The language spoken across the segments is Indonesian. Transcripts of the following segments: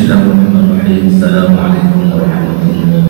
Bismillahirrahmanirrahim. Assalamualaikum warahmatullahi wabarakatuh.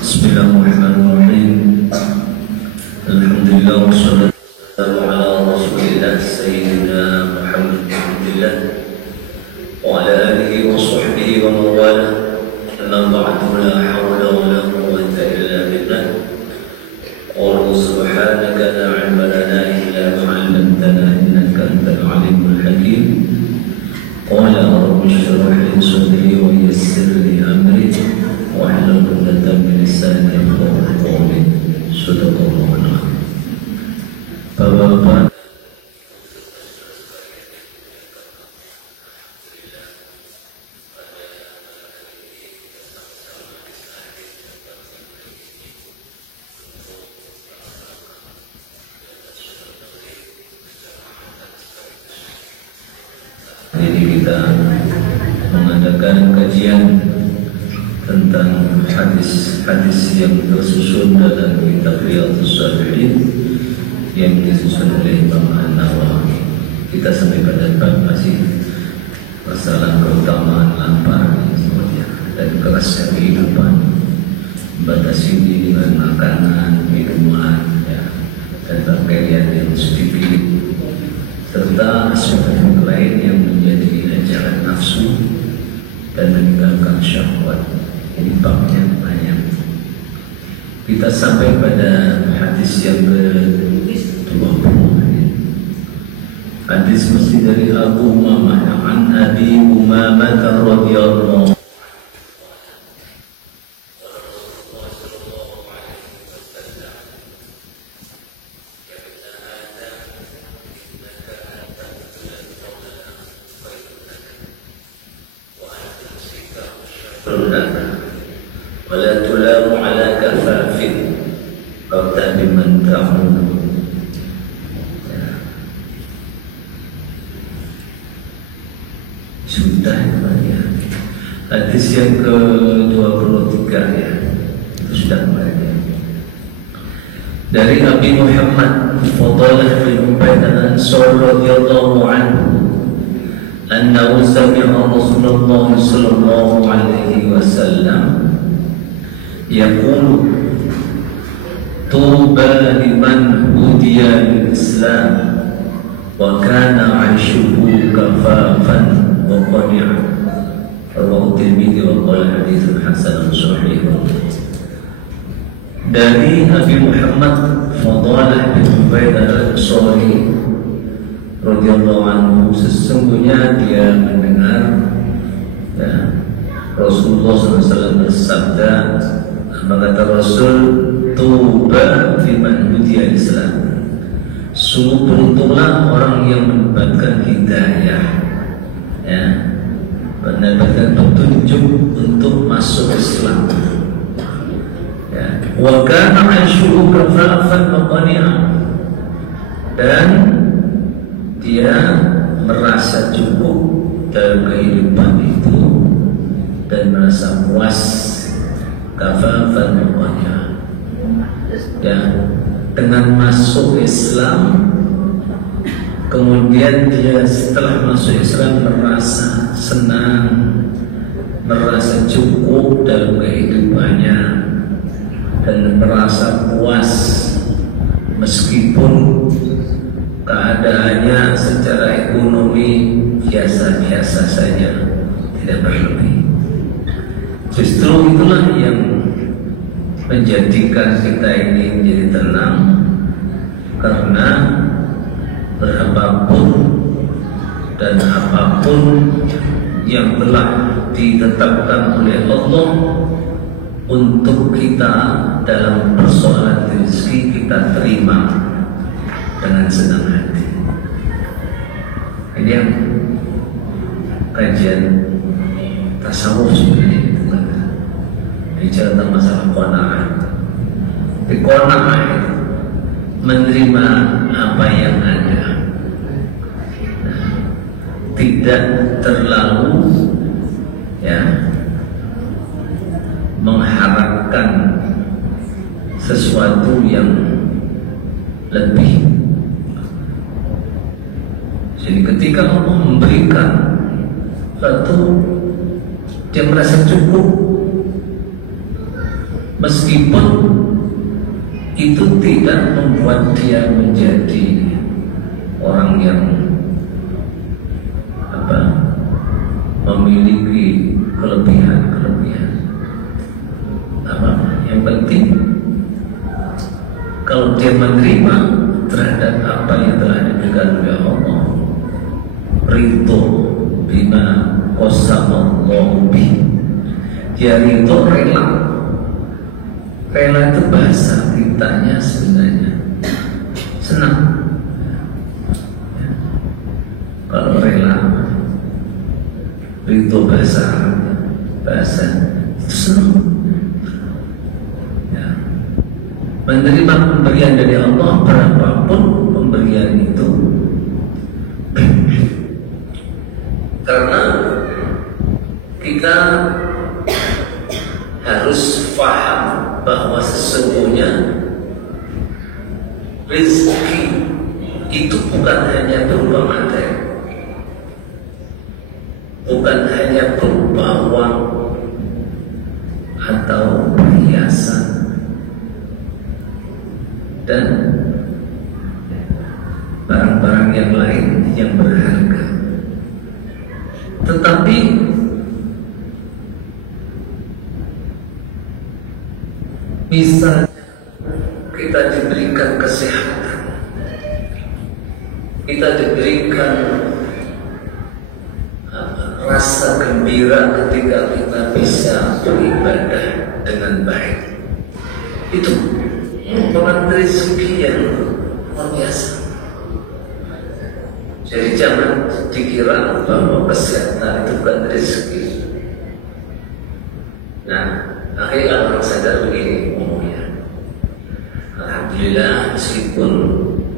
Bismillahirrahmanirrahim. Alhamdulillah wassalatu wassalamu ala Rasulillah Sayyidina Muhammad Abdillah wa ala alihi wa sahbihi wa mawala. Amma ba'du, la hawla wa la quwwata illa billah. Qul subhanaka la ilma lana illa ma 'allamtana innaka antal alimul hakim. Qala rabbi shrah li sadri wa yassir li amri wahlul 'uqdatam min lisani yafqahu qawli. Shadaqallahu al-'azim. Bapak-bapak, ini kita mengadakan kajian tentang hadis-hadis yang tersusun dalam kitab Riyadhus Shalihin yang disusun oleh Imam An-Nawawi. Kita sampai pada bab masih masalah keutamaan lapar dan kerasnya kehidupan, batasi dengan makanan, minuman, dan pakaian yang sedikit, serta aspek lain yang menjadi ajaran nafsu dan meninggalkan syahwat. Ini babnya banyak. Kita sampai pada hadis yang ke-20. Hadis mesti dari Abu Umamah an Abi Umamah radhiyallahu wala tulamu ala kafafin qawta biman ta'mun. Sudah ya. Hadis yang ke-23 ya. Itu sudah banyak. Dari Abi Muhammad Fadalah bin Ubaid al-Ansari radhiyallahu anhu annahu sami'a Rasulullah sallallahu alaihi wasallam yaqulu tuba liman hudiya lil Islam wa kana 'aishuhu kafafan wa qani'an. Rawahu Tirmidzi wa qala haditsun hasanun sahih. Dari Nabi Muhammad Fadalah bin Ubaid al-Ansari radhiyallahu anhu, sesungguhnya dia mendengar Rasulullah SAW bersabda, apa kata Rasul, tuba liman hudiya Islam, sungguh beruntunglah orang yang mendapatkan hidayah, ya, mendapatkan petunjuk untuk masuk Islam, ya. Wa kana 'aishuhu kafafan wa qani'an, dan dia merasa cukup dalam kehidupan itu dan merasa puas, kafafan wa qani'an, ya, dengan masuk Islam. Kemudian dia setelah masuk Islam merasa senang, merasa cukup dalam kehidupannya, dan merasa puas meskipun keadaannya secara ekonomi biasa-biasa saja, tidak berlebih. Justru itulah yang menjadikan kita ini menjadi tenang, karena berapapun dan apapun yang telah ditetapkan oleh Allah untuk kita dalam persoalan rezeki, kita terima dengan senang hati. Ini yang kajian tasawuf sebenarnya itu kan, bicara tentang masalah qanaah. Qanaah menerima apa yang ada, tidak terlalu, ya, mengharapkan sesuatu yang lebih. Jadi ketika Allah memberikan sesuatu, dia merasa cukup, meskipun itu tidak membuat dia menjadi orang yang memiliki kelebihan-kelebihan. Yang penting kalau dia menerima terhadap apa yang telah diberikan oleh Allah, ridho bima qasamallahu bi, dia ridho, rela. Rela itu bahasa kitanya sebenarnya senang, ya. Kalau rela, ridho bahasa itu senang, ya. Menerima pemberian dari Allah, berapapun pemberian itu, karena kita harus paham bahwa sesungguhnya rezeki itu bukan hanya berupa materi, bukan hanya berupa uang atau perhiasan dan barang-barang yang lain yang berharga, tetapi bisa kita diberikan kesehatan, kita diberikan rasa gembira ketika kita bisa beribadah dengan baik. Itu merupakan rezeki yang luar biasa. Jadi jangan dikira bahwa kesehatan itu bukan rezeki. Nah, akhirnya orang sadar begini umumnya, alhamdulillah meskipun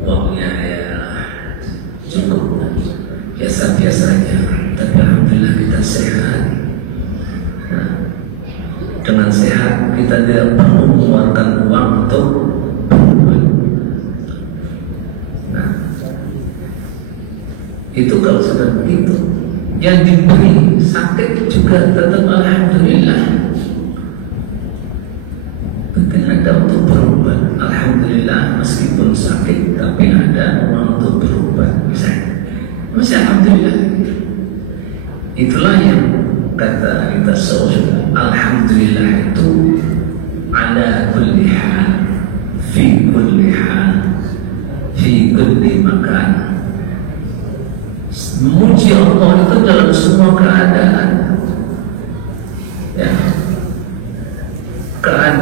uangnya ya cukup biasa-biasa aja, tapi alhamdulillah kita sehat. Nah, dengan sehat kita tidak perlu mengeluarkan uang untuk berobat. Nah, itu kalau sudah begitu, yang diberi sakit juga tetap alhamdulillah. Penting ada untuk berobat, alhamdulillah, meskipun sakit tapi ada uang untuk berobat, misalnya, masih alhamdulillah. Itulah yang kata kita sahur, alhamdulillah itu ala kulli hal, fi kulli hal, fi kulli makan. Memuji Allah itu dalam semua keadaan.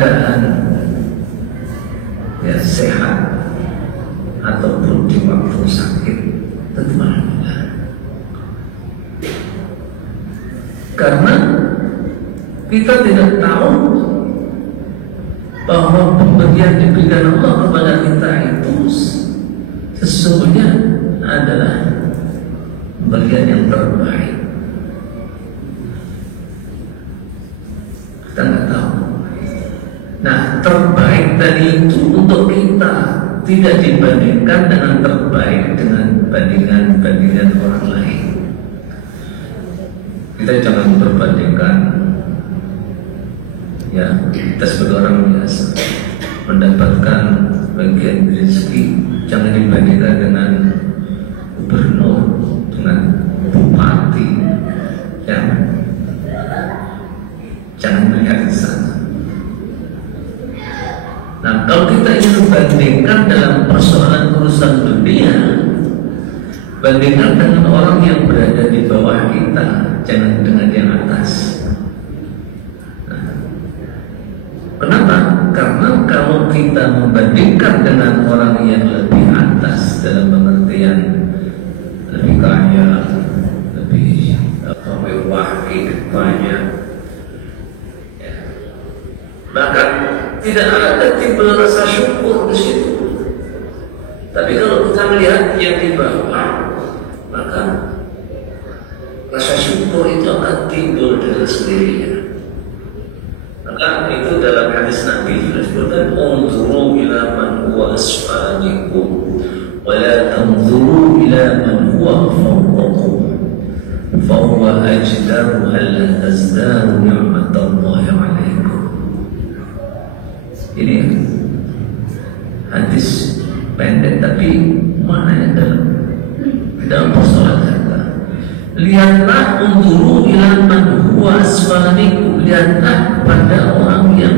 keadaan ya sehat ataupun di waktu sakit, tentu alhamdulillah. Karena kita tidak tahu bahwa pemberian diberikan Allah kepada kita itu sesungguhnya adalah pemberian yang terbaik. Kita nggak tahu. Nah, terbaik tadi itu untuk kita, tidak dibandingkan dengan terbaik dengan bandingan orang lain. Kita jangan berbandingkan. Ya, kita sebagai orang biasa mendapatkan bagian rezeki jangan dibandingkan dengan gubernur, dengan bupati, ya. Jangan melihat ke sana. Nah, kalau kita ingin membandingkan dalam persoalan urusan dunia, bandingkan dengan orang yang berada di bawah kita, jangan dengan yang atas. Kenapa? Karena kalau kita membandingkan dengan orang yang lebih atas dalam pengertian lebih kaya, lebih mewah kehidupannya, ya, maka tidak ada timbul rasa syukur di situ. Tapi kalau kita melihat yang di bawah, maka rasa syukur itu akan timbul dengan sendirinya. Maka itu dalam hadis Nabi disebutkan unzuru ila man huwa asfala minkum wa la tanzuru ila man huwa fawqakum fa huwa ajdaru alla tazdaru ni'matallahi 'alaikum. Ini hadis pendek tapi maknanya dalam persoalan kita. Lihatlah unzuru ila man huwa asfala minkum, lihatlah kepada orang yang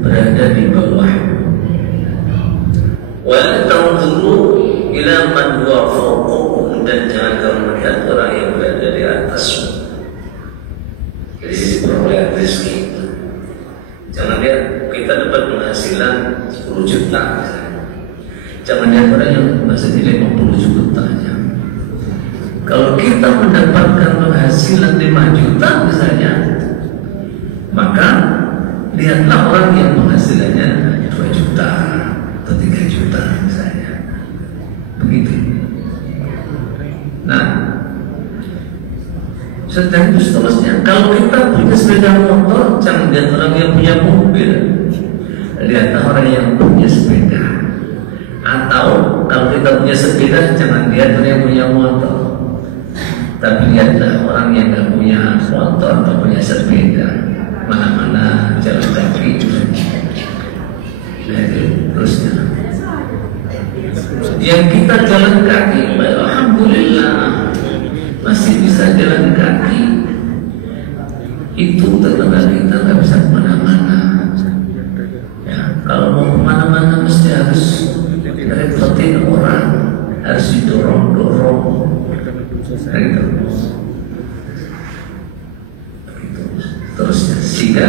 berada di bawah. Wa tanzuru ila man huwa fawqakum, dan jangan kamu melihat orang yang berada di atasmu. Jadi sisi perolehan rezeki. Jangan lihat kita dapat penghasilan 10 juta misalnya. Jangan lihat orang yang menghasilkan 50 juta aja. Kalau kita mendapatkan penghasilan 5 juta misalnya, maka lihatlah orang yang penghasilannya 2 juta atau 3 juta misalnya. Begitu. Nah, seterusnya, kalau kita punya sepeda motor, jangan lihat orang yang punya mobil, lihatlah orang yang punya sepeda. Atau kalau kita punya sepeda, jangan lihat orang yang punya motor, tapi lihatlah orang yang nggak punya motor atau punya sepeda, mana-mana jalan kaki. Terusnya, yang kita jalan kaki, alhamdulillah masih bisa jalan kaki. Itu tetangga kita nggak bisa kemana-mana. Ya, kalau mau kemana-mana mesti harus repotin orang, harus didorong-dorong. Terusnya, sehingga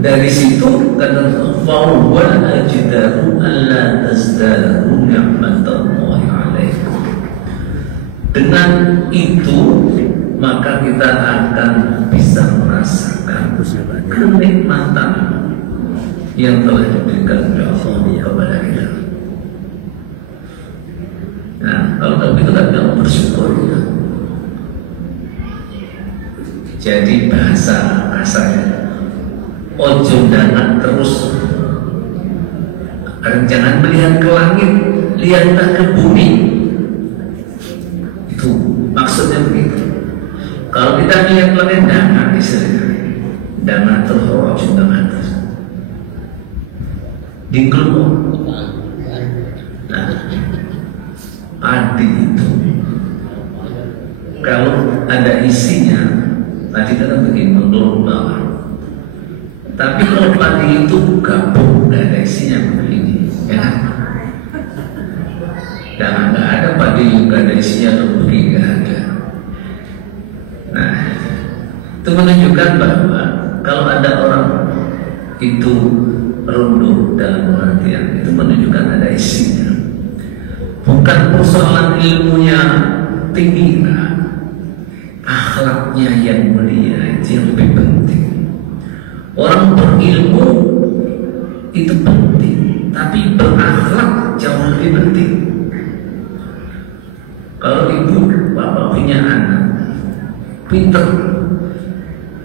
dari situ kata fawwal ajdaru alla tazdaru ni'matallahi 'alaikum. Dengan itu maka kita akan bisa merasakan kenikmatan yang telah diberikan oleh Allah kepada kita. Nah, kalau begitu kan kamu bersyukur ya. Jadi bahasa kasarnya, ojo dangan terus. Jangan melihat ke langit, lihatlah ke bumi. Itu maksudnya begitu. Kalau kita lihat ke langit, dangan istilahnya, dangan terus, ojo dangan terus. Dikeluar. Nah, padi itu kalau ada isinya, tadi kan begini menurun bawah. Tapi kalau padi itu gabung, nggak ada isinya begini, ya kan? Dan nggak ada padi yang nggak ada isinya atau begini, nggak ada. Nah, itu menunjukkan bahwa kalau ada orang itu runtuh dalam pengertian itu menunjukkan ada isinya. Bukan persoalan ilmunya tinggi, akhlaknya yang mulia itu yang lebih penting. Orang berilmu itu penting, tapi berakhlak jauh lebih penting. Kalau ibu bapak punya anak pinter,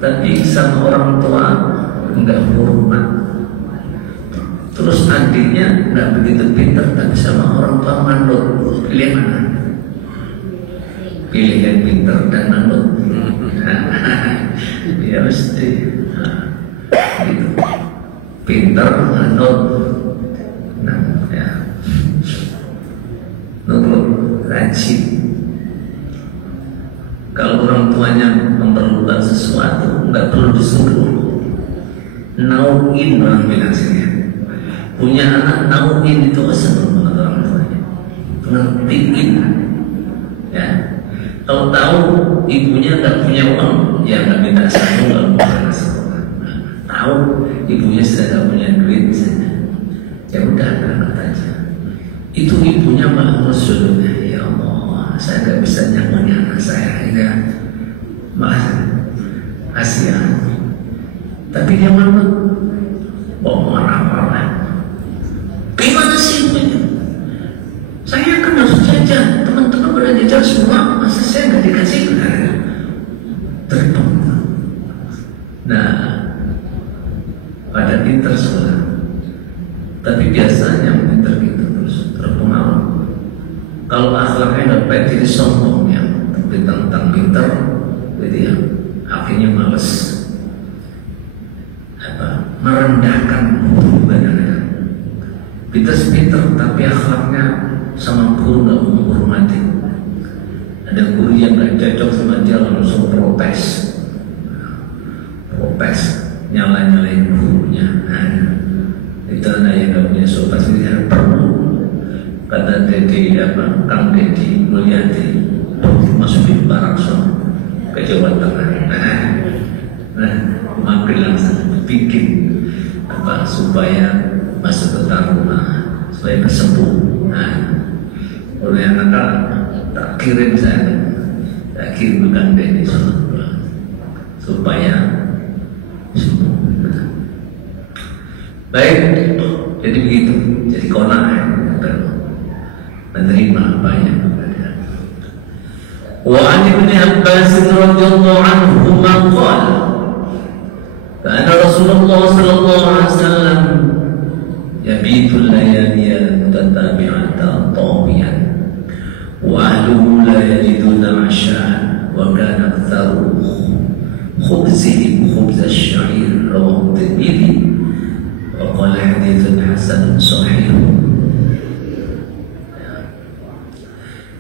tapi sama orang tua enggak hormat, terus adiknya enggak begitu pinter, tapi sama orang tua manut, pilih mana? Pilih yang pinter dan manut. Ya mesti gitu. Pinter, manut, ya nurut, rajin. Kalau orang tuanya memerlukan sesuatu, nggak perlu disuruh. Nauin orang bilang sini. Punya anak nauin itu senang banget orang tuanya. Ngertiin, ya. Kalau tahu ibunya nggak punya uang, ya nggak minta satu, nggak mau sekolah. Tahu ibunya sudah nggak punya duit, ya udah berangkat aja. Itu ibunya maksud, ya Allah, saya nggak bisa nyamanya anak saya, ya mas, kasihan. Tapi dia mana? Mau marah-marah. Gimana sih ibunya? Saya kan harus jajan, teman-teman pada jajan semua, masa saya nggak dikasih? Terpeng. Nah, pada pinter sekolah, tapi biasanya yang pinter gitu terus terpengaruh. Kalau akhlaknya nggak baik jadi sombong ya, tapi tentang pinter, jadi ya akhirnya males, merendahkan mutu badannya. Pinter tapi akhlaknya sama guru nggak menghormati. Ada guru yang nggak cocok sama dia langsung protes, nyalain gurunya. Itu anak yang nggak punya sopan sih perlu. Kata Kang Dedi Mulyadi masukin barang ke Jawa Tengah. Mampir langsung bikin supaya masuk ke Taruna, supaya kesembuh. Oleh anak tak kirim saya, tak kirim Kang Dedi supaya sembuh. Baik, jadi begitu, jadi kona'ah menerima apa yang ada. Wa an Ibn Abbas radhiyallahu anhuma qala kana Rasulullah sallallahu alaihi wasallam yabitu layaliya mutatabi'atan tawiyan wa ahluhu la yajiduna 'asha'an wa kana aktharu khubzihim khubz asy-sya'ir rawahu Tirmidzi wa qala haditsun hasanun sahih.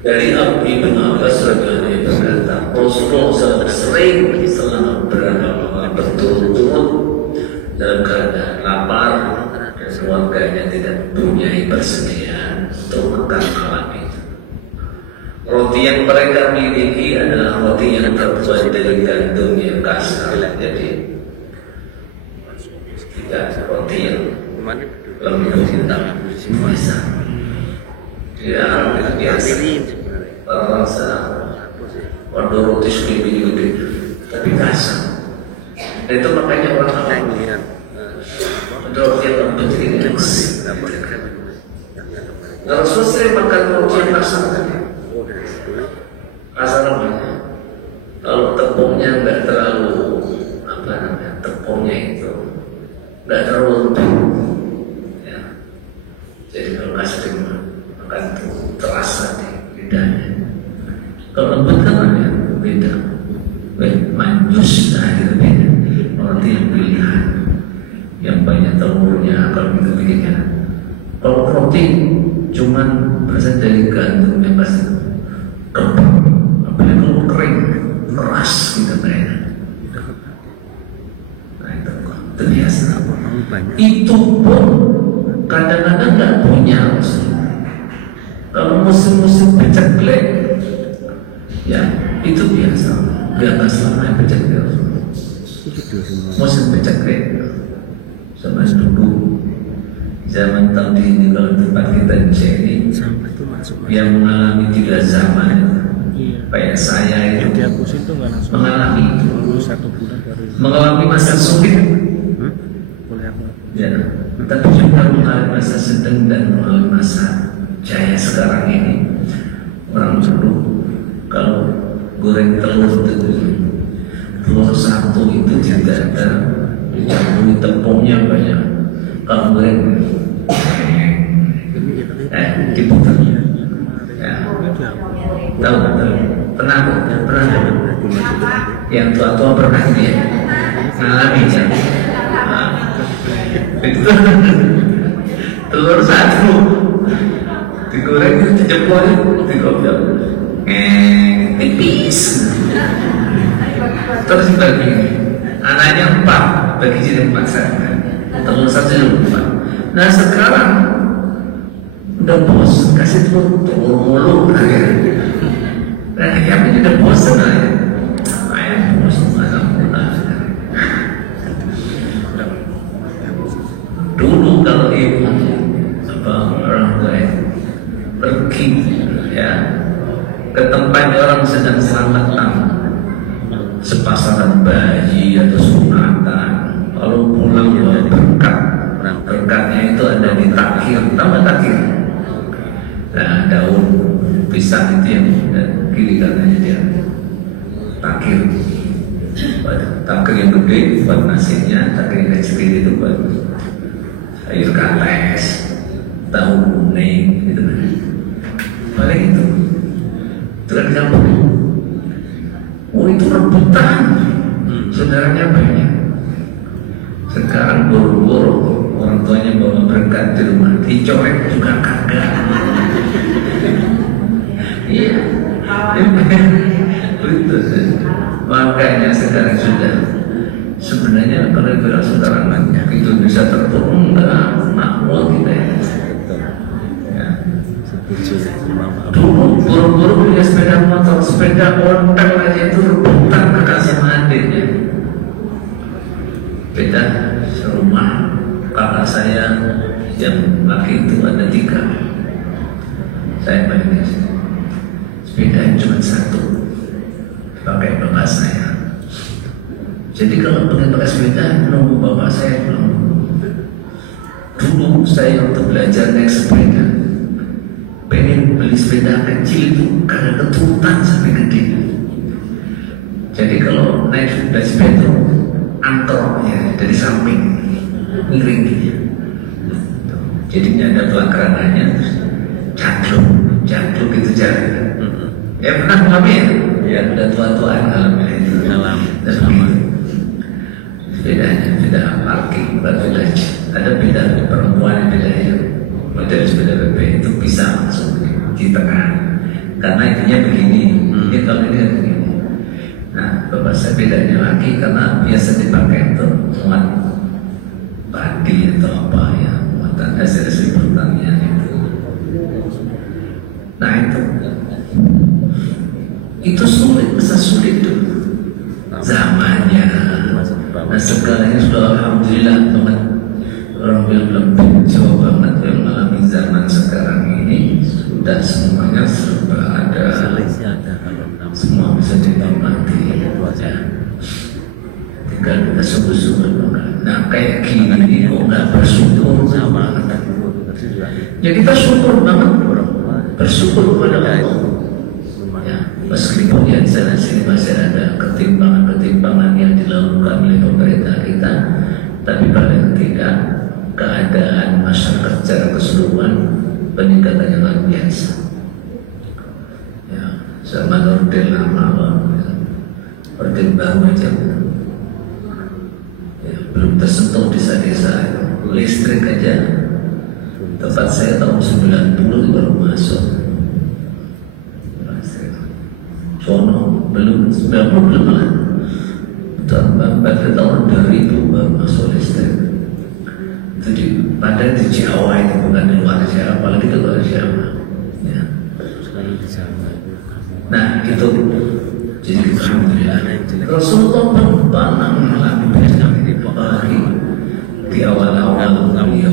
Dari Abu Ibn Abbas radhiyallahu berkata, Rasulullah SAW sering selama berapa berturut-turut dalam keadaan lapar dan keluarganya tidak mempunyai persediaan untuk makan malam itu. Roti yang mereka miliki adalah roti yang terbuat dari gandum yang kasar, jadi tidak roti yang lembut hitam bisa. Ya, biasa. Rasa warna roti segede-gede, tapi kasar. Itu makanya orang awam ada roti yang lembut ini enak. Rasul sering makan roti yang kasar tadi. Kasar namanya. Kalau tepungnya nggak terlalu tepungnya itu nggak terlalu lembut. Ya. Jadi kalau kasar makan itu terasa di lidahnya. Kalau lembut kan ada beda, manjus itu beda. Roti yang pilihan, yang banyak telurnya, kalau gitu bikinnya. Kalau roti cuman berasal dari gandum yang pasti kering, apalagi kalau kering, keras gitu mereka. Nah itu biasa. Itu pun kadang-kadang nggak punya. Kalau musim-musim peceklek, ya itu biasa. Gak selama peceklek. Musim peceklek, sama dulu zaman tahun ini kalau tempat kita cek ini yang mengalami 3 zaman kayak saya itu mengalami masa sulit ya, tapi juga mengalami masa sedang dan mengalami masa jaya sekarang ini. Orang dulu kalau goreng telur satu itu tidak ada dicampuri tepungnya banyak. Kalau goreng diputar ya, tahu pernah yang tua-tua pernah dia mengalami ya. Itu telur satu digoreng itu diceplok dikopiok tipis terus dibagi anaknya 4 bagi jadi 4 sana telur satu jadi 4. Nah sekarang udah bos kasih telur mulu akhirnya udah bosan aja ayam bos dulu kalau ibu orang tua pergi ya ke tempat orang sedang selamatan sepasaran bayi atau sunatan, kalau pulang berkatnya itu ada di takir, tahu takir? Nah daun pisang itu yang kiri kanannya dia takir. Takir yang gede buat nasinya, takir yang kecil itu buat sayur kales, tahu kuning gitu kan. Paling itu kan kampung. Oh itu rebutan, saudaranya banyak. Sekarang boro-boro orang tuanya bawa berkat di rumah, dicorek juga kagak. Iya, betul. Makanya sekarang sudah sebenarnya kalau bilang saudara banyak itu bisa tertolong enggak makmur kita ya. Dulu buru-buru punya sepeda motor, sepeda ontel aja itu rebutan kakak sama adiknya. Beda serumah kakak saya yang laki itu ada 3. Saya banyak sepeda cuma 1 pakai bapak saya. Jadi kalau pakai sepeda nunggu bapak saya pulang. Dulu saya untuk belajar naik sepeda, pengen beli sepeda kecil itu karena keturutan sampai gede. Jadi kalau naik sepeda antroknya dari samping miring gitu. Jadinya ada pelanggarannya jadul gitu jari. Ya pernah mengalami ya udah tua-tuaan alhamdulillah itu. Alhamdulillah. Bedanya beda parking, beda ada beda perempuan yang beda itu. Model sepeda PP itu bisa langsung di tengah karena intinya begini. Ini kalau ini begini. Nah, bapak saya bedanya lagi karena biasa dipakai untuk muat padi atau apa ya, muatan hasil pertanian itu. Nah itu sulit, masa sulit tuh zamannya. Nah sekarang ini sudah alhamdulillah banget, orang bilang jauh banget yang mengalami zaman sekarang ini sudah semuanya serba ada, semua bisa dinikmati ya. Tinggal kita sungguh-sungguh. Nah kayak gini kok nggak bersyukur sama ya, kita syukur banget, bersyukur kepada Allah ya, meskipun ya di sana sini masih ada ketimpangan yang dilakukan oleh pemerintah kita, tapi paling tidak keadaan masyarakat secara keseluruhan peningkatannya luar biasa ya. Zaman orde lama orde baru aja ya, belum tersentuh desa-desa listrik aja tempat saya tahun 90 baru masuk. Sono belum 90 belum lah. Pada tahun 2000 baru masuk listrik. Itu padahal di Jawa itu bukan di luar Jawa, apalagi di luar Jawa. Ya. Nah itu jadi alhamdulillah. Rasulullah pernah mengalami bencana ini apalagi di awal-awal beliau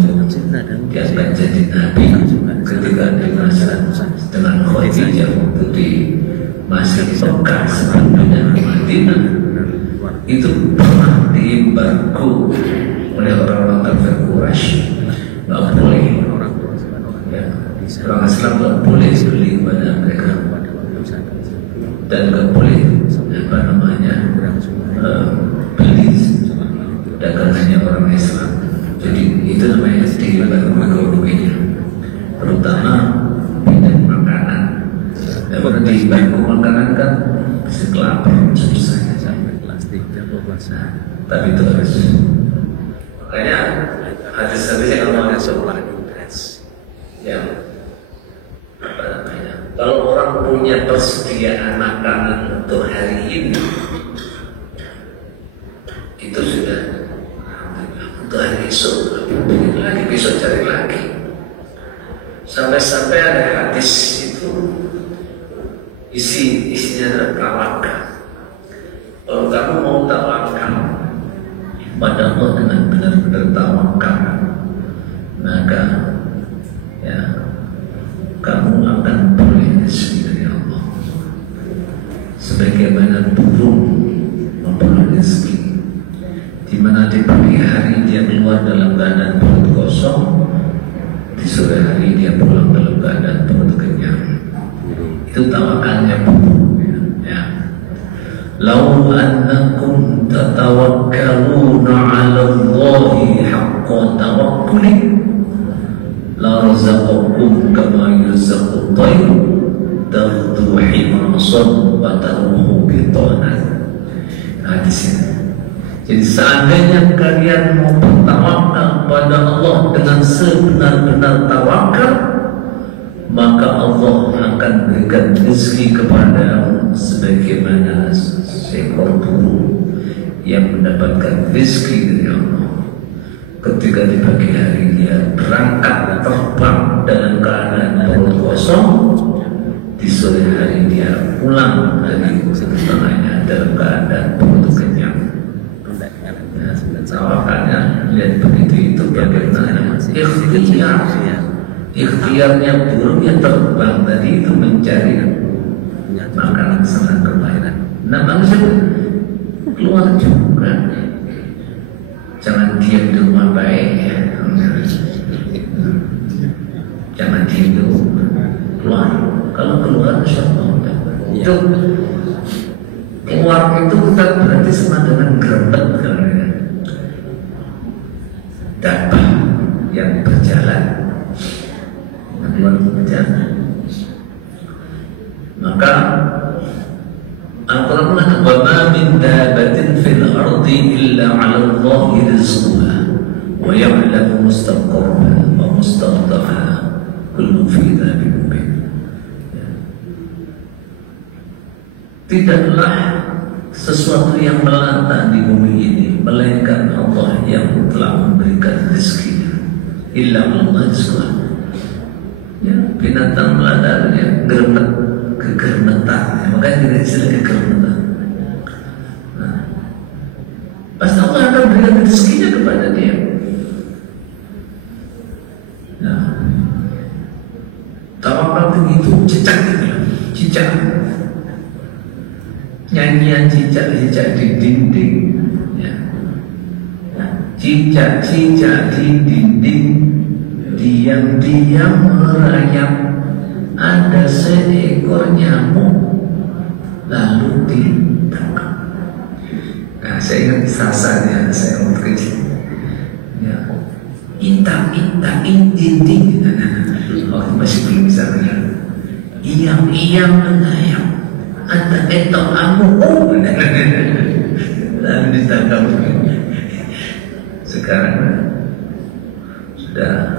diangkat jadi nabi ketika di masa dengan Khadijah waktu di masih di Mekah sebelumnya Madinah, itu pernah diembargo oleh orang-orang kafir Quraisy, nggak boleh ya, orang Islam nggak boleh beli kepada mereka dan nggak boleh apa namanya beli dagangannya orang Islam. Jadi itu namanya diembargo begini, terutama bidang makanan. Ya, berarti diembargo makanan kan bisa kelapar susah. Nah, tapi itu harus. Makanya hadis-hadis yang namanya seorang yang apa namanya? Kalau orang punya persediaan makanan untuk hari ini, itu sudah untuk hari esok, bikin lagi besok cari lagi. Sampai-sampai ada hadis itu isinya adalah tawakal. Kalau kamu mau tawakal pada Allah dengan benar-benar tawakal, maka ya kamu akan boleh rezeki dari Allah. Sebagaimana burung memperoleh rezeki, di mana di pagi hari dia keluar dalam keadaan perut kosong, di sore hari dia pulang dalam keadaan perut kenyang. Itu tawakalnya burung. Ya. Lau annakum tatawakkaluna 'ala Allahi haqqa tawakkuli la razaqakum kama yurzaqu at-tayr taghdu himasan wa taruhu bitanan. Hadisnya. Jadi seandainya kalian mau bertawakal pada Allah dengan sebenar-benar tawakal, maka Allah akan berikan rezeki kepada sebagaimana seekor burung yang mendapatkan rezeki dari Allah. Ketika di pagi hari dia berangkat terbang dalam keadaan perut kosong, di sore hari dia pulang lagi setelahnya dalam keadaan perut kenyang. Tawakalnya lihat begitu itu bagaimana ikhtiarnya burung yang terbang tadi itu mencari makanan sangat kebaikan. Nah manusia keluar juga, jangan diam di rumah baik ya. Jangan diam di rumah, keluar. Kalau keluar insyaallah itu keluar itu kita berarti sama dengan gerbek kan, dapat yang berjalan keluar berjalan. Maka Al-Quran mengatakan wa ma min dabatin fil ardi illa 'ala Allahi rizquha wa ya'lamu mustaqarraha wa mustaqdaha kullu fi dzalika mubin. Tidaklah sesuatu yang melata di bumi ini melainkan Allah yang telah memberikan rezeki. Illa Allah rizquha. Ya, binatang melata ya germet, kegermetan, ya, makanya tidak istilah kegermetan. Nah, pasti Allah akan berikan rezekinya kepada dia. Nah, tawakal itu cicak gitu, cicak. Nyanyian cicak-cicak di dinding, ya. Nah, cicak-cicak di dinding diam-diam merayap, ada seekor nyamuk lalu ditangkap. Nah, saya ingat sasanya saya waktu kecil. Ya, intang-intang dinding. Waktu masih belum bisa lihat. Iyam-iyam mengayap, ada etong amuk. Lalu ditangkap. Sekarang sudah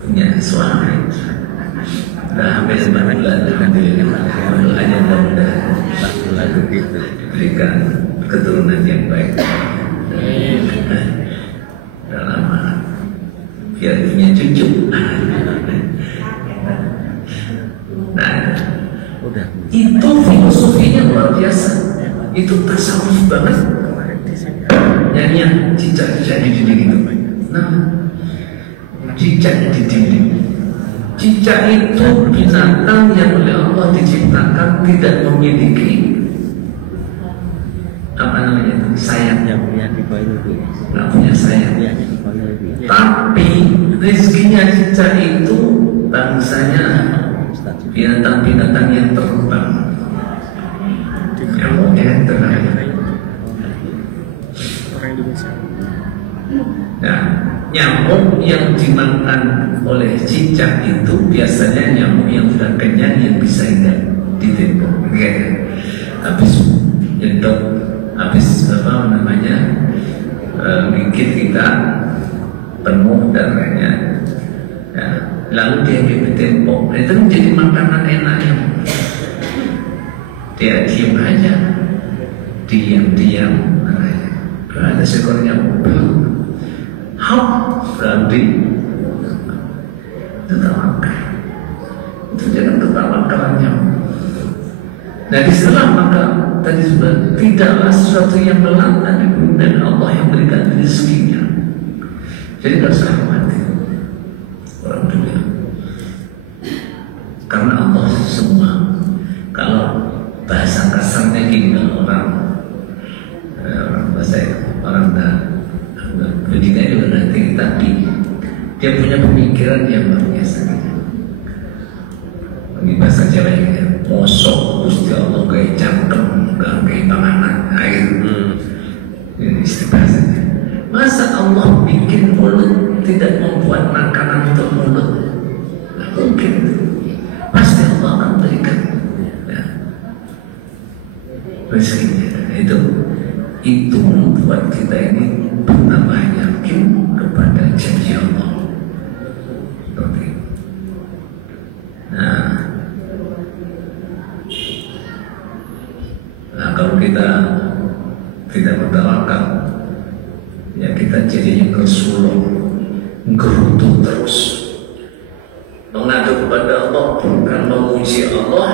punya suami, sudah hampir 9 bulan. Alhamdulillah, hanya mudah-mudahan diberikan keturunan yang baik. Sudah lama biar punya cucu. Nah, itu filosofinya luar biasa. Itu tasawuf banget. Nyanyian cicak-cicak di dinding itu. Nah, cicak di dinding. Cicak itu binatang yang oleh Allah diciptakan tidak memiliki apa namanya itu, sayap. Nggak punya sayap. Tapi rezekinya cicak itu bangsanya binatang-binatang yang terbang. Yang terbang. Nah, nyamuk yang dimakan oleh cicak itu biasanya nyamuk yang sudah kenyang yang bisa hinggap di tembok. Habis nyedot, habis apa namanya gigit kita penuh darahnya, ya, lalu dia di tembok. Itu menjadi makanan enaknya. Dia diam aja, diam. Ada seekor nyamuk, berarti tetap makan. Itu jangan tetap makan nyamuk. Nah, di setelah maka tadi sudah tidaklah sesuatu yang melanggar dan Allah yang berikan rezekinya. Jadi tidak usah khawatir orang dunia, karena Allah semua. Kalau bahasa kasarnya gini, orang pendidikan juga nanti, tapi dia punya pemikiran yang luar biasa. Ini bahasa Jawa ya, mosok Gusti Allah kayak cangkem, gak kayak panganan air. Ini istilahnya. Masa Allah bikin mulut tidak membuat makanan untuk mulut? Tidak mungkin. Pasti Allah akan berikan ya, rezekinya. Itu membuat kita ini bertambah yakin kepada janji Allah. Seperti itu. Nah, kalau kita tidak bertawakal, ya kita jadinya kesulung, gerutu terus, mengadu kepada Allah, bukan memuji Allah,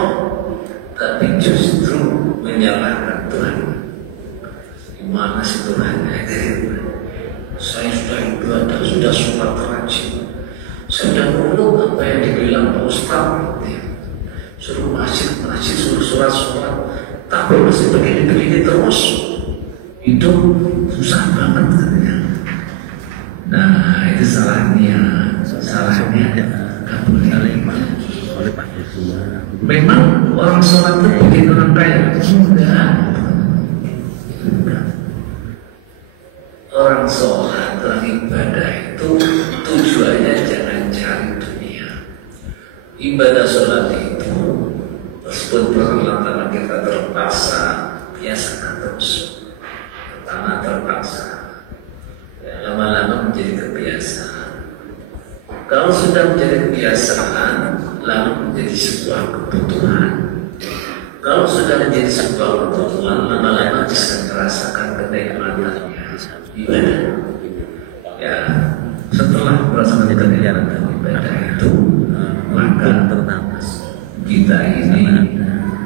tapi justru menyalahkan Tuhan. Gimana sih Tuhannya? Saya sudah ibadah, sudah sholat rajin, sudah nurut apa yang dibilang Pak Ustaz, suruh masjid, suruh sholat, tapi masih begini terus, hidup susah banget katanya. Nah, itu salahnya nggak boleh. Memang orang sholat itu bikin orang kaya? Enggak. Orang sholat, orang ibadah itu tujuannya jangan cari dunia. Ibadah sholat itu meskipun peralatan kita terpaksa, biasakan terus. Pertama terpaksa, ya, lama-lama menjadi kebiasaan. Kalau sudah menjadi kebiasaan, lalu menjadi sebuah kebutuhan. Kalau sudah menjadi sebuah kebutuhan, lama-lama bisa merasakan kenikmatannya. Ibadah, ya, setelah merasakan kenikmatan ibadah itu, maka kita ini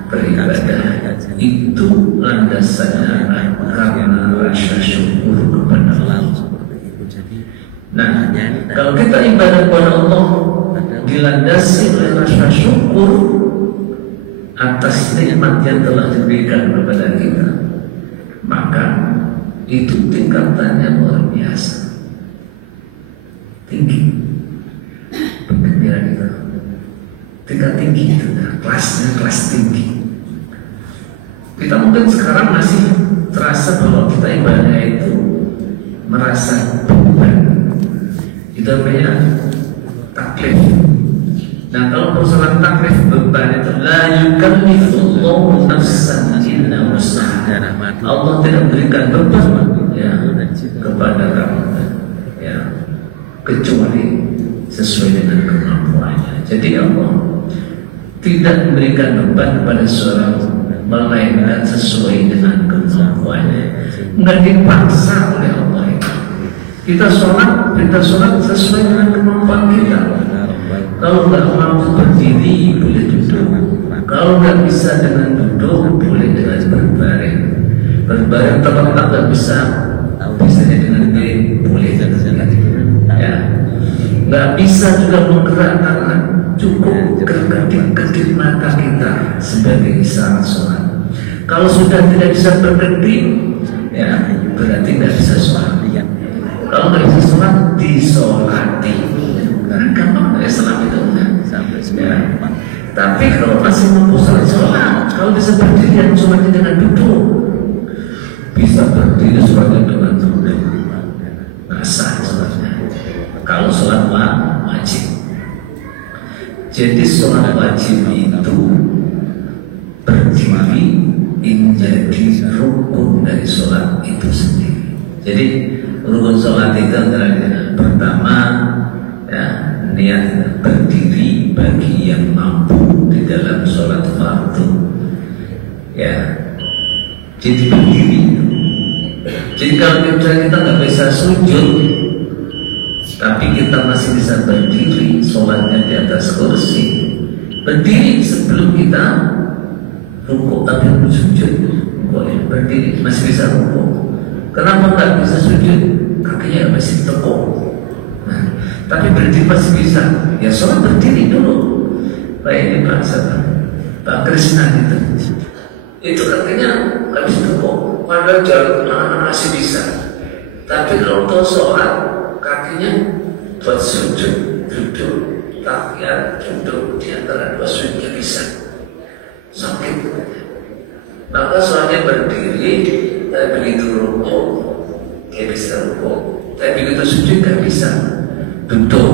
beribadah itu landasannya karena rasa syukur kepada Allah. Nah, kalau kita ibadah kepada Allah dilandasi oleh rasa syukur atas nikmat yang telah diberikan kepada kita, maka itu tingkatannya luar biasa tinggi. Penggembiraan itu tingkat tinggi, itu kelasnya kelas tinggi. Kita mungkin sekarang masih terasa bahwa kita ibadah itu merasa beban. Itu namanya taklif. Nah, kalau persoalan taklif beban itu la yukallifullahu nafsan illa wus'aha. Allah tidak berikan beban ya kepada kamu ya kecuali sesuai dengan kemampuannya. Jadi Allah tidak memberikan beban kepada seorang melainkan sesuai dengan kemampuannya. Enggak dipaksa oleh Allah. Kita sholat sesuai dengan kemampuan kita. Kalau nggak mampu berdiri boleh duduk. Kalau nggak bisa dengan duduk boleh dengan berbaring. Berbaring terletak nggak bisa, bisanya dengan diri boleh dengan ya. nggak bisa juga menggerakkan, cukup kedip-kedip mata kita sebagai isyarat sholat. Kalau sudah tidak bisa berkedip, ya berarti nggak bisa sholat. Kalau nggak bisa sholat, disolati. Karena gampang ya sholat itu. Ya. Tapi kalau masih mampu sholat, kalau bisa berdiri dan sholatnya dengan duduk, bisa berdiri sholatnya dengan duduk, nggak sah sholatnya. Kalau sholat wajib. Jadi sholat wajib itu berdiri menjadi rukun dari sholat itu sendiri. Jadi rukun sholat itu adalah pertama ya, niat berdiri bagi yang mampu di dalam sholat fardu. Ya, jadi berdiri. Jadi kalau kita nggak bisa sujud, tapi kita masih bisa berdiri, sholatnya di atas kursi, berdiri sebelum kita rukuk tapi sujud, boleh berdiri, masih bisa rukuk. Kenapa nggak bisa sujud? Kakinya masih tekuk. Nah, tapi berdiri masih bisa. Ya sholat berdiri dulu. Kayak ini Pak Krishna itu kakinya nggak bisa tekuk, padahal jalan masih bisa. Tapi kalau untuk sholat kakinya buat sujud, duduk, takya, duduk di antara dua sujudnya bisa. Sakit. Maka sholatnya berdiri, tapi begitu rukuk dia bisa rukuk, tapi begitu sujud nggak bisa. Duduk,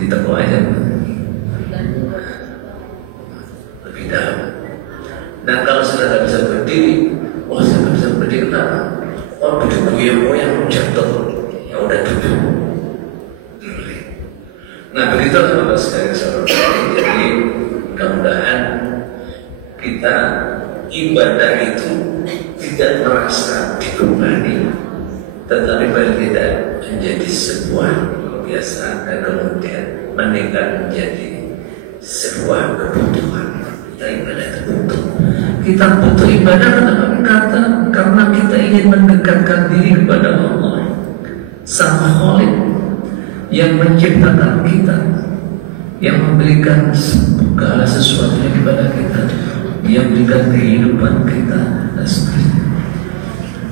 ditekuk aja lebih dalam. Dan kalau sudah nggak bisa berdiri, saya nggak bisa berdiri kenapa? Duduk goyang-goyang jatuh, ya udah duduk. Nah begitu teman-teman sekalian saudara. Jadi mudah-mudahan kita ibadah itu tidak merasa dibebani, tetapi paling tidak menjadi sebuah kebiasaan dan kemudian meningkat menjadi sebuah kebutuhan. Kita ibadah itu butuh. Kita butuh ibadah karena kita ingin mendekatkan diri kepada Allah, Sang Khalik yang menciptakan kita, yang memberikan segala sesuatunya kepada kita, yang memberikan kehidupan kita dan sebagainya.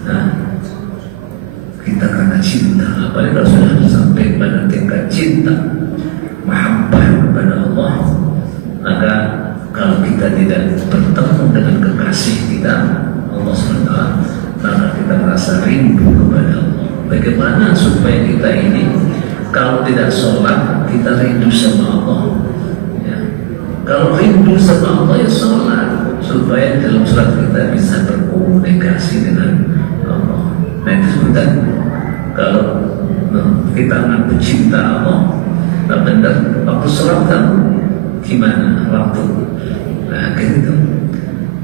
Nah, kita karena cinta, apalagi kalau sudah sampai pada tingkat cinta, mahabbah kepada Allah, maka kalau kita tidak bertemu dengan kekasih kita, Allah SWT, maka kita merasa rindu kepada Allah. Bagaimana supaya kita ini kalau tidak sholat, kita rindu sama Allah ya. Kalau rindu sama Allah ya sholat, supaya dalam sholat kita bisa berkomunikasi dengan Allah. Nah itu sebentar. Kalau kita ngaku cinta Allah, nah benar, waktu sholat kan gimana waktu? Nah gitu.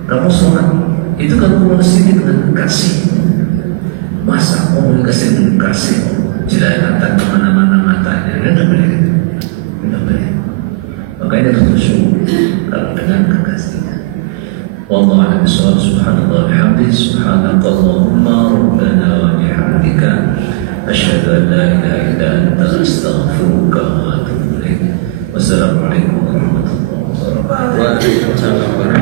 Kamu sholat, itu kan komunikasi dengan kekasih. Masa komunikasi dengan kekasih jelalatan kemana-mana matanya, tidak boleh, tidak boleh. Makanya harus bersyukur kalau dengan kekasihnya. Wallahu a'lam bishawab. Subhanallah bihamdihi, subhanakallahumma rabbana wa bihamdika, asyhadu an la ilaha illa anta, astaghfiruka wa atubu ilaik. Wassalamualaikum warahmatullahi wabarakatuh.